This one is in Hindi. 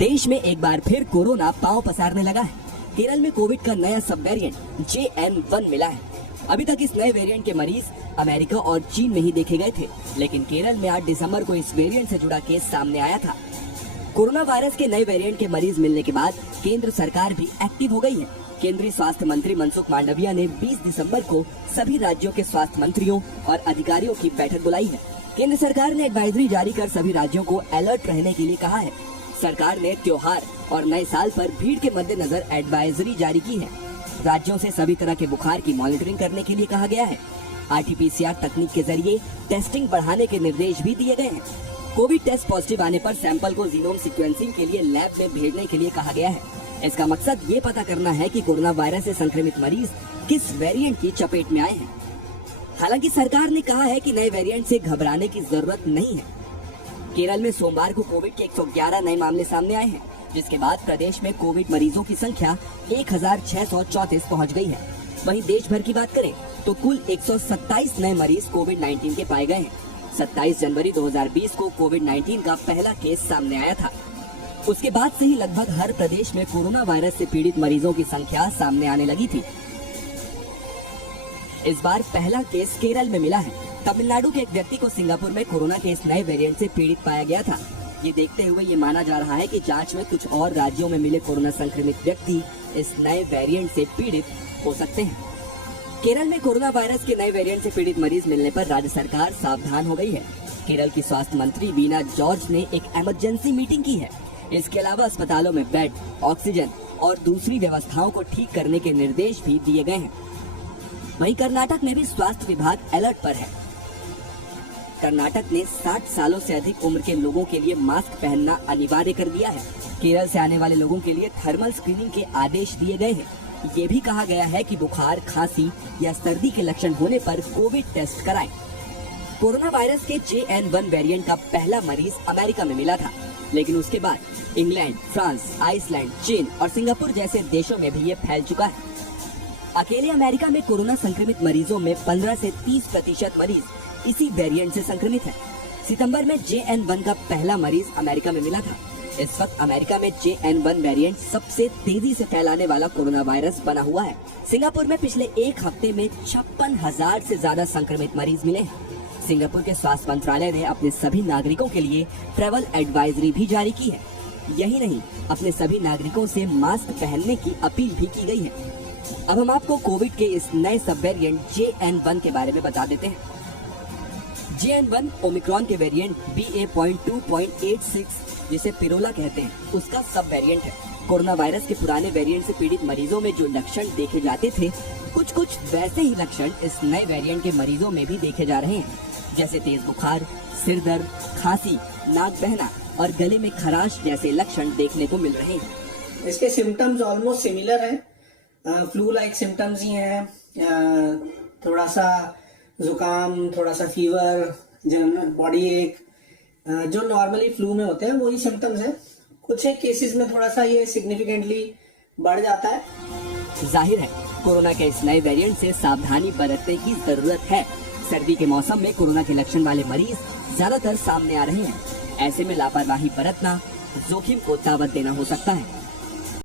देश में एक बार फिर कोरोना पांव पसारने लगा है। केरल में कोविड का नया सब वेरिएंट JN1 मिला है। अभी तक इस नए वेरिएंट के मरीज अमेरिका और चीन में ही देखे गए थे, लेकिन केरल में 8 दिसंबर को इस वेरिएंट से जुड़ा केस सामने आया था। कोरोना वायरस के नए वेरिएंट के मरीज मिलने के बाद केंद्र सरकार भी एक्टिव हो गई है। केंद्रीय स्वास्थ्य मंत्री मनसुख मांडविया ने 20 दिसंबर को सभी राज्यों के स्वास्थ्य मंत्रियों और अधिकारियों की बैठक बुलाई है। केंद्र सरकार ने एडवाइजरी जारी कर सभी राज्यों को अलर्ट रहने के लिए कहा है। सरकार ने त्योहार और नए साल पर भीड़ के मद्देनजर एडवाइजरी जारी की है। राज्यों से सभी तरह के बुखार की मॉनिटरिंग करने के लिए कहा गया है। RT-PCR तकनीक के जरिए टेस्टिंग बढ़ाने के निर्देश भी दिए गए हैं। कोविड टेस्ट पॉजिटिव आने पर सैंपल को जीनोम सीक्वेंसिंग के लिए लैब में भेजने के लिए कहा गया है। इसका मकसद ये पता करना है कि कोरोना वायरस से संक्रमित मरीज किस वेरिएंट की चपेट में आए हैं। हालांकि सरकार ने कहा है कि नए वेरिएंट से घबराने की जरूरत नहीं है। केरल में सोमवार को कोविड के 111 नए मामले सामने आए हैं, जिसके बाद प्रदेश में कोविड मरीजों की संख्या 1634 पहुंच गई है। वहीं देश भर की बात करें तो कुल 127 नए मरीज कोविड-19 के पाए गए हैं। 27 जनवरी 2020 को कोविड-19 का पहला केस सामने आया था। उसके बाद से ही लगभग हर प्रदेश में कोरोना वायरस से पीड़ित मरीजों की संख्या सामने आने लगी थी। इस बार पहला केस केरल में मिला है। तमिलनाडु के एक व्यक्ति को सिंगापुर में कोरोना के इस नए वेरिएंट से पीड़ित पाया गया था। ये देखते हुए ये माना जा रहा है कि जांच में कुछ और राज्यों में मिले कोरोना संक्रमित व्यक्ति इस नए वेरिएंट से पीड़ित हो सकते हैं। केरल में कोरोना वायरस के नए वेरिएंट से पीड़ित मरीज मिलने पर राज्य सरकार सावधान हो गई है। केरल की स्वास्थ्य मंत्री वीना जॉर्ज ने एक इमरजेंसी मीटिंग की है। इसके अलावा अस्पतालों में बेड, ऑक्सीजन और दूसरी व्यवस्थाओं को ठीक करने के निर्देश भी दिए गए हैं। वहीं कर्नाटक में भी स्वास्थ्य विभाग अलर्ट पर है। कर्नाटक ने 60 सालों से अधिक उम्र के लोगों के लिए मास्क पहनना अनिवार्य कर दिया है। केरल से आने वाले लोगों के लिए थर्मल स्क्रीनिंग के आदेश दिए गए हैं। ये भी कहा गया है कि बुखार, खांसी या सर्दी के लक्षण होने पर कोविड टेस्ट कराएं। कोरोना वायरस के JN1 वेरिएंट का पहला मरीज अमेरिका में मिला था, लेकिन उसके बाद इंग्लैंड, फ्रांस, आइसलैंड, चीन और सिंगापुर जैसे देशों में भी ये फैल चुका है। अकेले अमेरिका में कोरोना संक्रमित मरीजों में 15 से 30% मरीज इसी वेरिएंट से संक्रमित है। सितंबर में JN1 का पहला मरीज अमेरिका में मिला था। इस वक्त अमेरिका में JN1 वेरिएंट सबसे तेजी से फैलाने वाला कोरोना वायरस बना हुआ है। सिंगापुर में पिछले एक हफ्ते में 56,000 से ज्यादा संक्रमित मरीज मिले हैं। सिंगापुर के स्वास्थ्य मंत्रालय ने अपने सभी नागरिकों के लिए ट्रैवल एडवाइजरी भी जारी की है। यही नहीं, अपने सभी नागरिकों से मास्क पहनने की अपील भी की गई है। अब हम आपको कोविड के इस नए सब वेरिएंट JN1 के बारे में बता देते हैं। JN1 ओमिक्रॉन के वेरिएंट BA.2.86 जिसे पिरोला कहते हैं, उसका सब वेरिएंट है। कोरोना वायरस के पुराने वेरिएंट से पीड़ित मरीजों में जो लक्षण देखे जाते थे, कुछ वैसे ही लक्षण इस नए वेरिएंट के मरीजों में भी देखे जा रहे हैं, जैसे तेज बुखार, सिर दर्द, खांसी, नाक बहना और गले में खराश जैसे लक्षण देखने को मिल रहे हैं। इसके सिम्टम्स ऑलमोस्ट सिमिलर हैं, फ्लू लाइक सिम्टम्स ही हैं। थोड़ा सा जुकाम, थोड़ा सा फीवर, जनरल बॉडी एक, जो नॉर्मली फ्लू में होते हैं वही सिम्टम्स हैं। कुछ एक केसेस में थोड़ा सा ये सिग्निफिकेंटली बढ़ जाता है। जाहिर है, कोरोना के इस नए वेरिएंट से सावधानी बरतने की जरूरत है। सर्दी के मौसम में कोरोना के लक्षण वाले मरीज ज्यादातर सामने आ रहे हैं। ऐसे में लापरवाही बरतना जोखिम को दावत देना हो सकता है।